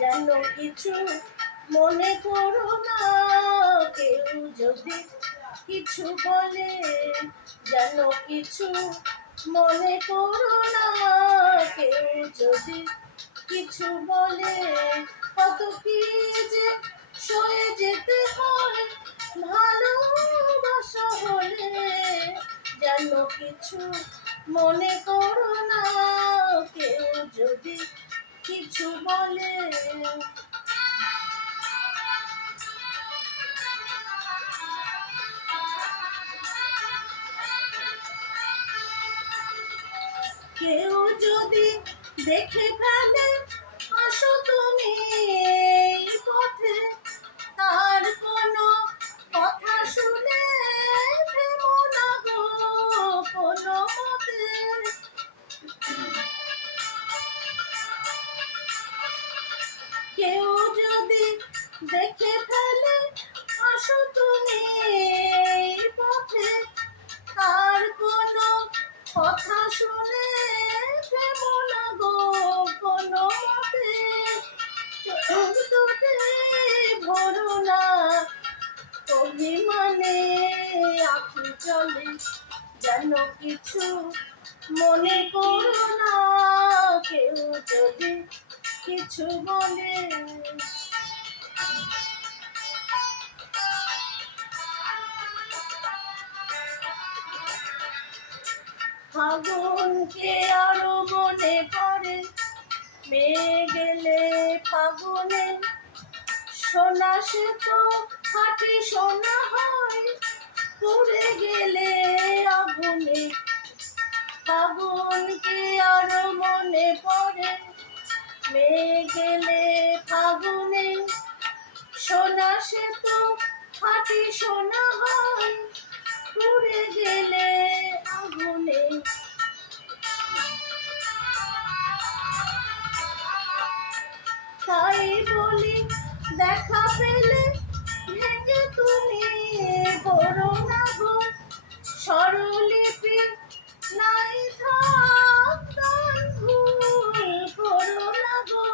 যেন কিছু মনে করো না, কেউ যদি কিছু বলে, যেন কিছু মনে করো না, কেউ যদি কিছু বলে। কত কি যে সয়ে যেতে হয় ভালোবাসা হলে, যেন কিছু মনে করো না, কেউ যদি কিছু বলে। কেউ যদি দেখে ফেলে আসো তুমি এই পথে, তার কোনো কথা শুনে থেমো না গো কোনো মতে। কেউ যদি দেখে ফেলে আসো তুমি এই পথে, তার কোনো কথা শুনে থেমো না গো কোনো মতে। চোখ দুটে ভরো না অভিমানে, আঁখি চলে যেন কিছু মনে করো না, কেউ যদি কিছু বলে। ফাগুনকে আরো মনে পড়ে, মেয়ে গেলে ফাগুনে, সোনা সে তো খাঁটি সোনা হয় পুড়ে গেলে আগুনে। ফাগুনকে আরো মনে পড়ে, মেয়ে গেলে ফাগুনে, সোনা সে তো খাঁটি সোনা হয় পুড়ে গেলে আগুনে। তাই বলি দেখা পেলে ভেঙে তুমি করো না গো স্বরলিপি, নাই থাক গান ভুল করো না গো।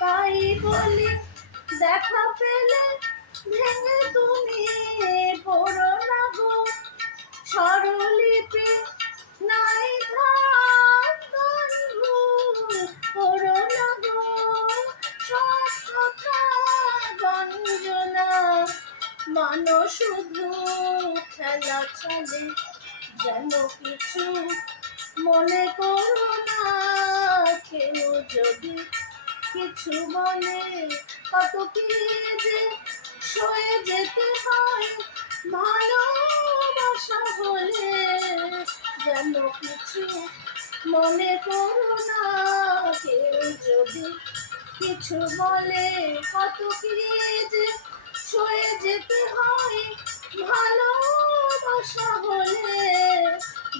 তাই বলি দেখা পেলে ভেঙে তুমি করো না গো স্বরলিপি, নাই থাক গান ভুল করো না গো। সব কথা গঞ্জনা মানো শুধু খেলা চলে, যেন কিছু মনে করো না, কেউ যদি কিছু বলে। কত কি যে সয়ে যেতে হয় ভালোবাসা হলে, যেন কিছু মনে করো না, কেউ যদি কিছু বলে। কত কি যে সয়ে যেতে হয় ভালোবাসা হলে,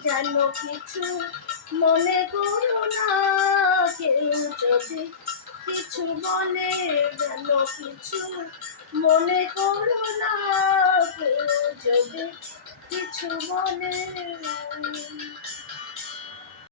যেন কিছু মনে করো না, কেউ যদি কিছু বলে। যেন কিছু মনে করো না, কেউ যদি কিছু বলে।